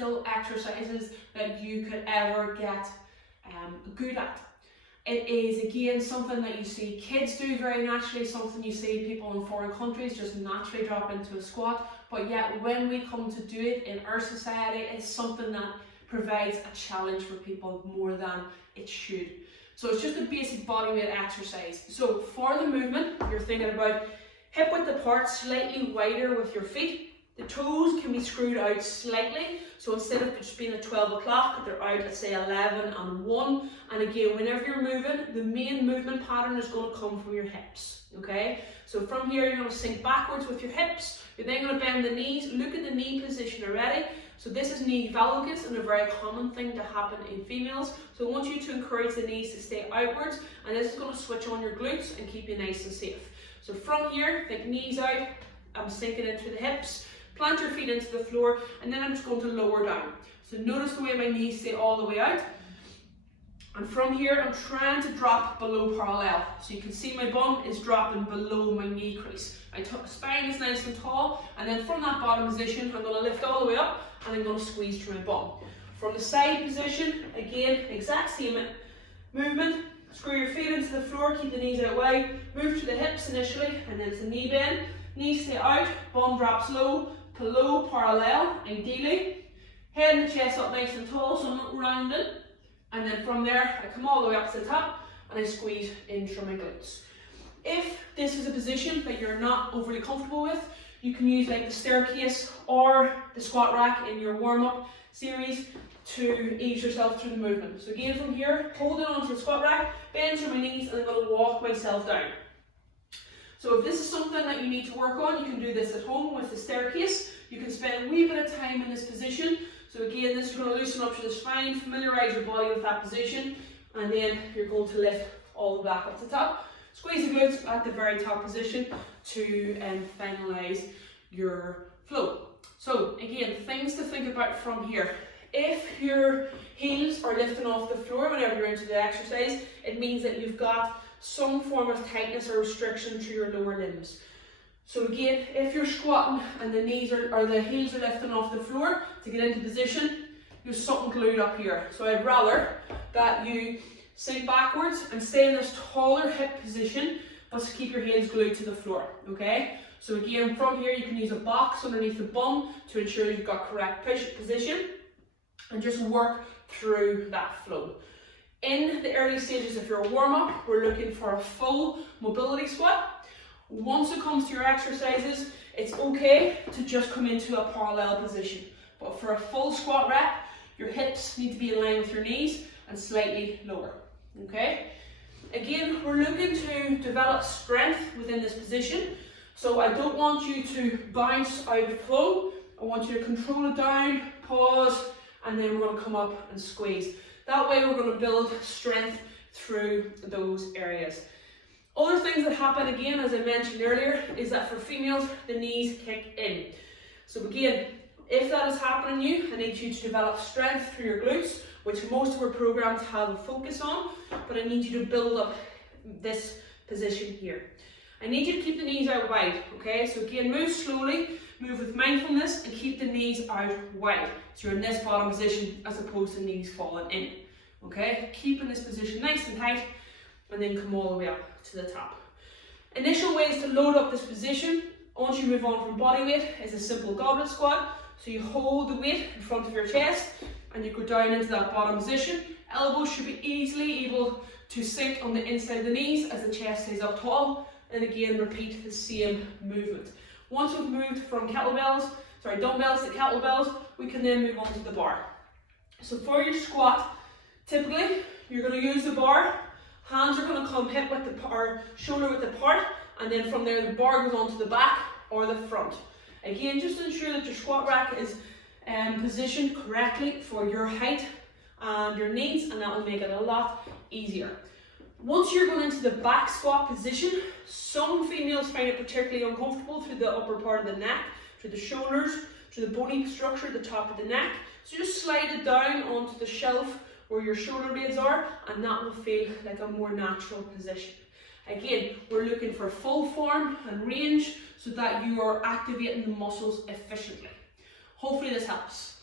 mental exercises that you could ever get good at. It is again something that you see kids do very naturally, something you see people in foreign countries just naturally drop into a squat, but yet when we come to do it in our society, it's something that provides a challenge for people more than it should. So it's just a basic body weight exercise. So for the movement, you're thinking about hip width apart, slightly wider with your feet. The toes can be screwed out slightly, so instead of just being at 12 o'clock, they're out at say 11 and 1. And again, whenever you're moving, the main movement pattern is going to come from your hips, okay? So from here, you're going to sink backwards with your hips. You're then going to bend the knees. Look at the knee position already. So this is knee valgus, and a very common thing to happen in females. So I want you to encourage the knees to stay outwards, and this is going to switch on your glutes and keep you nice and safe. So from here, think knees out, I'm sinking into the hips. Plant your feet into the floor, and then I'm just going to lower down. So notice the way my knees stay all the way out. And from here, I'm trying to drop below parallel. So you can see my bum is dropping below my knee crease. My spine is nice and tall, and then from that bottom position, I'm going to lift all the way up, and I'm going to squeeze through my bum. From the side position, again, exact same movement. Screw your feet into the floor, keep the knees out wide, move to the hips initially, and then it's a knee bend. Knees stay out, bum drops low, below parallel, ideally. Head and the chest up nice and tall, so I'm not rounded. And then from there, I come all the way up to the top, and I squeeze in through my glutes. If this is a position that you're not overly comfortable with, you can use like the staircase or the squat rack in your warm-up series to ease yourself through the movement. So again, from here, holding onto the squat rack, bend through my knees, and I'm going to walk myself down. So if this is something that you need to work on, you can do this at home with the staircase. You can spend a wee bit of time in this position. So again, this is going to loosen up your spine, familiarise your body with that position, and then you're going to lift all the way back up to the top. Squeeze the glutes at the very top position to finalise your flow. So again, things to think about from here. If your heels are lifting off the floor whenever you're into the exercise, it means that you've got some form of tightness or restriction through your lower limbs. So again, if you're squatting and the heels are lifting off the floor to get into position, there's something glued up here. So I'd rather that you sink backwards and stay in this taller hip position, but keep your heels glued to the floor, okay? So again, from here you can use a box underneath the bum to ensure you've got correct position, and just work through that flow. In the early stages of your warm-up, we're looking for a full mobility squat. Once it comes to your exercises, it's okay to just come into a parallel position. But for a full squat rep, your hips need to be in line with your knees and slightly lower, okay? Again, we're looking to develop strength within this position. So I don't want you to bounce out of flow. I want you to control it down, pause, and then we're going to come up and squeeze. That way we're going to build strength through those areas. Other things that happen again, as I mentioned earlier, is that for females, the knees kick in. So again, if that is happening to you, I need you to develop strength through your glutes, which most of our programs have a focus on, but I need you to build up this position here. I need you to keep the knees out wide, okay? So again, move slowly, move with mindfulness, and keep the knees out wide. So you're in this bottom position as opposed to knees falling in, okay? Keeping this position nice and tight, and then come all the way up to the top. Initial ways to load up this position, once you move on from body weight, is a simple goblet squat. So you hold the weight in front of your chest, and you go down into that bottom position. Elbows should be easily able to sink on the inside of the knees as the chest stays up tall. And again, repeat the same movement. Once we've moved from dumbbells to kettlebells, we can then move on to the bar. So for your squat, typically, you're going to use the bar. Hands are going to come hip width apart, shoulder width apart, and then from there the bar goes onto the back or the front. Again, just to ensure that your squat rack is positioned correctly for your height and your needs, and that will make it a lot easier. Once you're going into the back squat position, some females find it particularly uncomfortable through the upper part of the neck, through the shoulders, through the bony structure at the top of the neck. So just slide it down onto the shelf where your shoulder blades are, and that will feel like a more natural position. Again, we're looking for full form and range so that you are activating the muscles efficiently. Hopefully this helps.